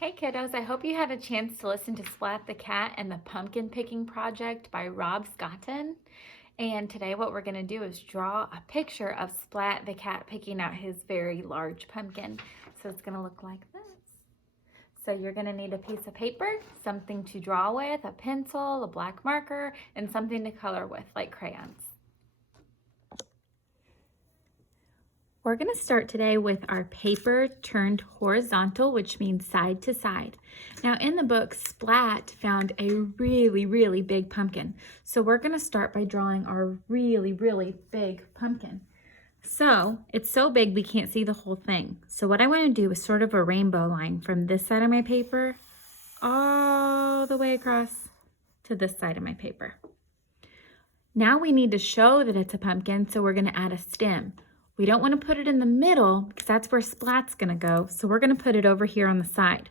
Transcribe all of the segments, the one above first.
Hey kiddos, I hope you had a chance to listen to Splat the Cat and the Pumpkin Picking Project by Rob Scotton. And today what we're gonna do is draw a picture of Splat the Cat picking out his very large pumpkin. So it's gonna look like this. So you're gonna need a piece of paper, something to draw with, a pencil, a black marker, and something to color with, like crayons. We're going to start today with our paper turned horizontal, which means side to side. Now in the book, Splat found a really big pumpkin. So we're going to start by drawing our really big pumpkin. So it's so big we can't see the whole thing. So what I want to do is sort of a rainbow line from this side of my paper all the way across to this side of my paper. Now we need to show that it's a pumpkin, so we're going to add a stem. We don't want to put it in the middle because that's where Splat's going to go. So we're going to put it over here on the side.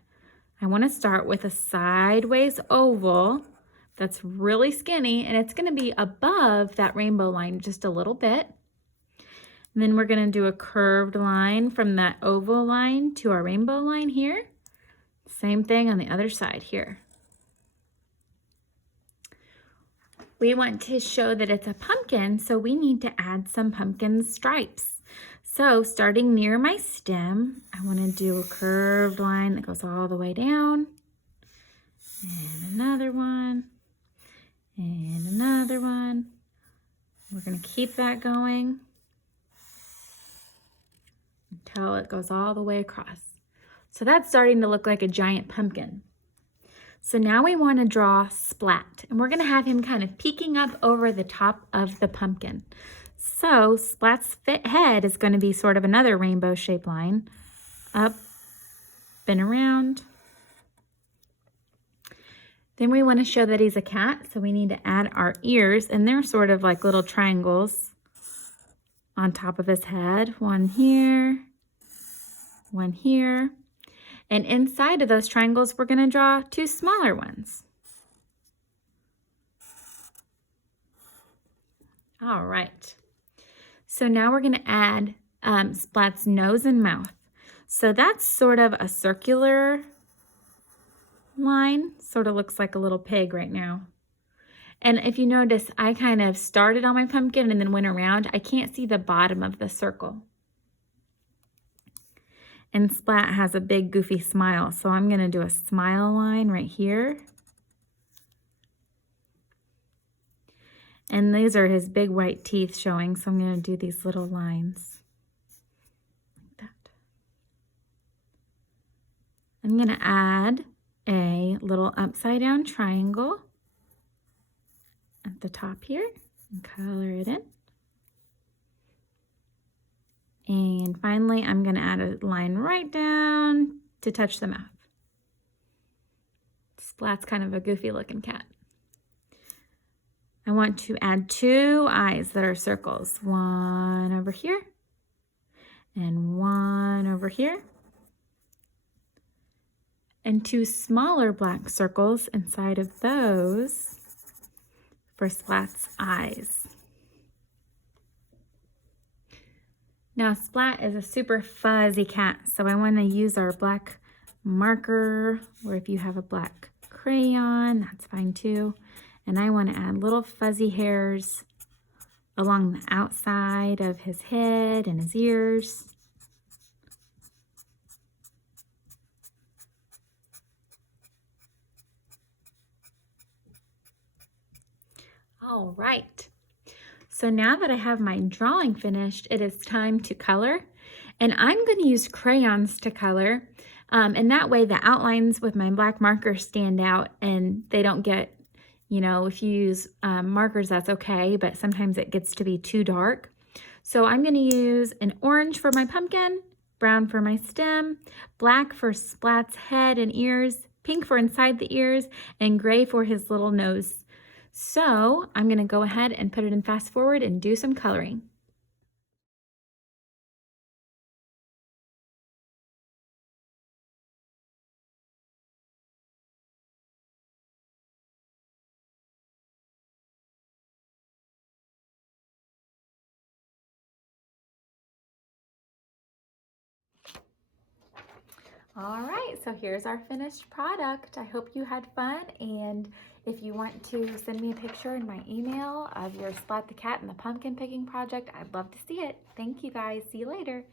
I want to start with a sideways oval that's really skinny, and it's going to be above that rainbow line just a little bit. And then we're going to do a curved line from that oval line to our rainbow line here. Same thing on the other side here. We want to show that it's a pumpkin, so we need to add some pumpkin stripes. So starting near my stem, I want to do a curved line that goes all the way down. And another one. And another one. We're going to keep that going until it goes all the way across. So that's starting to look like a giant pumpkin. So now we want to draw Splat, and we're going to have him kind of peeking up over the top of the pumpkin. So Splat's head is going to be sort of another rainbow shaped line, up and around. Then we want to show that he's a cat, so we need to add our ears, and they're sort of like little triangles on top of his head. One here, one here. And inside of those triangles, we're going to draw two smaller ones. All right. So now we're going to add Splat's nose and mouth. So that's sort of a circular line. Sort of looks like a little pig right now. And if you notice, I kind of started on my pumpkin and then went around. I can't see the bottom of the circle. And Splat has a big goofy smile, so I'm going to do a smile line right here. And these are his big white teeth showing, so I'm going to do these little lines like that. I'm going to add a little upside down triangle at the top here and color it in. And finally, I'm going to add a line right down to touch the mouth. Splat's kind of a goofy looking cat. I want to add two eyes that are circles. One over here and one over here. And two smaller black circles inside of those for Splat's eyes. Now Splat is a super fuzzy cat, so I want to use our black marker, or if you have a black crayon, that's fine too. And I want to add little fuzzy hairs along the outside of his head and his ears. All right. So now that I have my drawing finished, it is time to color. And I'm going to use crayons to color. And that way the outlines with my black marker stand out and they don't get, you know, if you use markers, that's okay, but sometimes it gets to be too dark. So I'm going to use an orange for my pumpkin, brown for my stem, black for Splat's head and ears, pink for inside the ears, and gray for his little nose. So I'm going to go ahead and put it in fast forward and do some coloring. All right, so here's our finished product. I hope you had fun, and if you want to send me a picture in my email of your Splat the Cat and the pumpkin picking project, I'd love to see it. Thank you guys. See you later.